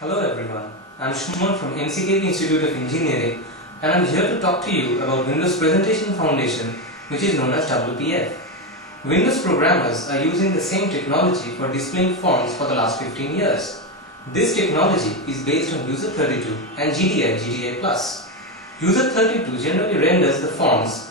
Hello everyone, I am Shuman from NCKB Institute of Engineering and I am here to talk to you about Windows Presentation Foundation, which is known as WPF. Windows programmers are using the same technology for displaying forms for the last 15 years. This technology is based on User32 and GDI User32 generally renders the forms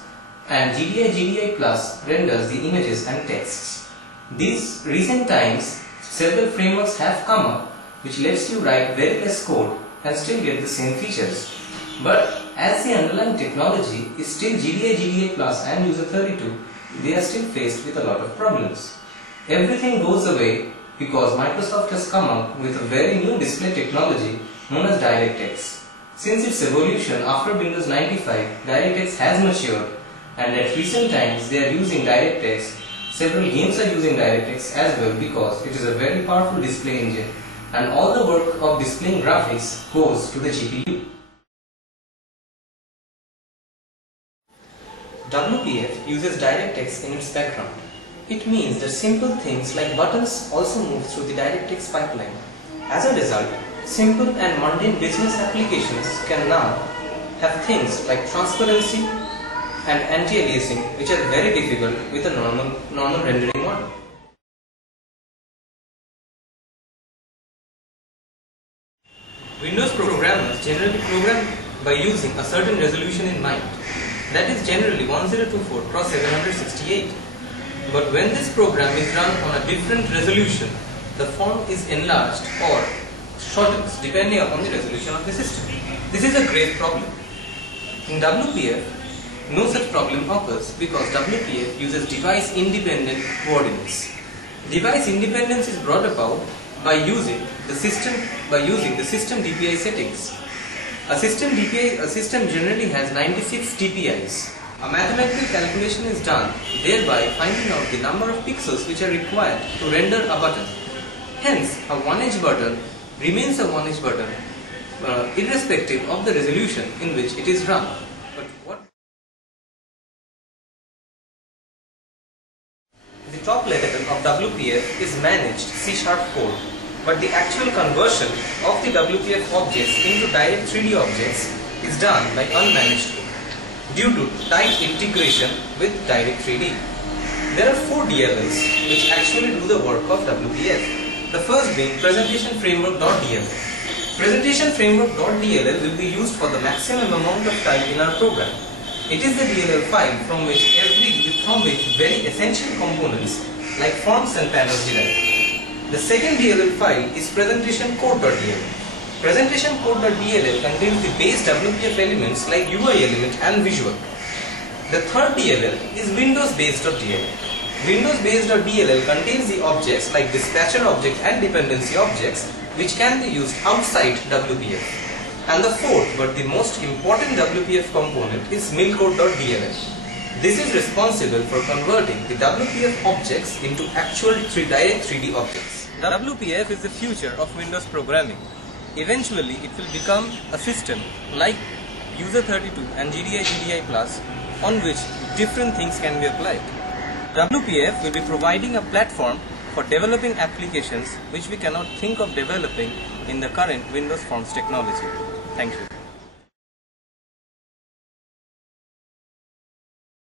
and GDI renders the images and texts. These recent times, several frameworks have come up which lets you write very less code and still get the same features. But as the underlying technology is still GDI and User32, they are still faced with a lot of problems. Everything goes away because Microsoft has come up with a very new display technology known as DirectX. Since its evolution after Windows 95, DirectX has matured, and at recent times they are using DirectX. Several games are using DirectX as well because it is a very powerful display engine and all the work of displaying graphics goes to the GPU. WPF uses DirectX in its background. It means that simple things like buttons also move through the DirectX pipeline. As a result, simple and mundane business applications can now have things like transparency and anti-aliasing, which are very difficult with a normal rendering model. Windows programmers generally program by using a certain resolution in mind. That is generally 1024 x 768. But when this program is run on a different resolution, the font is enlarged or shortens depending upon the resolution of the system. This is a grave problem. In WPF, no such problem occurs because WPF uses device-independent coordinates. Device independence is brought about by using the system DPI settings. A system generally has 96 DPIs. A mathematical calculation is done, thereby finding out the number of pixels which are required to render a button. Hence, a 1H button remains a 1H button irrespective of the resolution in which it is run. The top level of WPF is managed C# code, but the actual conversion of the WPF objects into direct 3D objects is done by unmanaged code due to tight integration with direct 3D. There are 4 DLLs which actually do the work of WPF. The first being Presentation Framework.dll. Presentation Framework.dll will be used for the maximum amount of time in our program. It is the DLL file from which very essential components like forms and panels derive. The second DLL file is Presentation Code.dll. Presentation Code.dll contains the base WPF elements like UI element and visual. The third DLL is Windows-based.dll. Windows-based.dll contains the objects like dispatcher object and dependency objects which can be used outside WPF. And the fourth but the most important WPF component is Milcode.dll. This is responsible for converting the WPF objects into actual direct 3D objects. WPF is the future of Windows programming. Eventually, it will become a system like User32 and GDI on which different things can be applied. WPF will be providing a platform for developing applications which we cannot think of developing in the current Windows Forms technology. Thank you.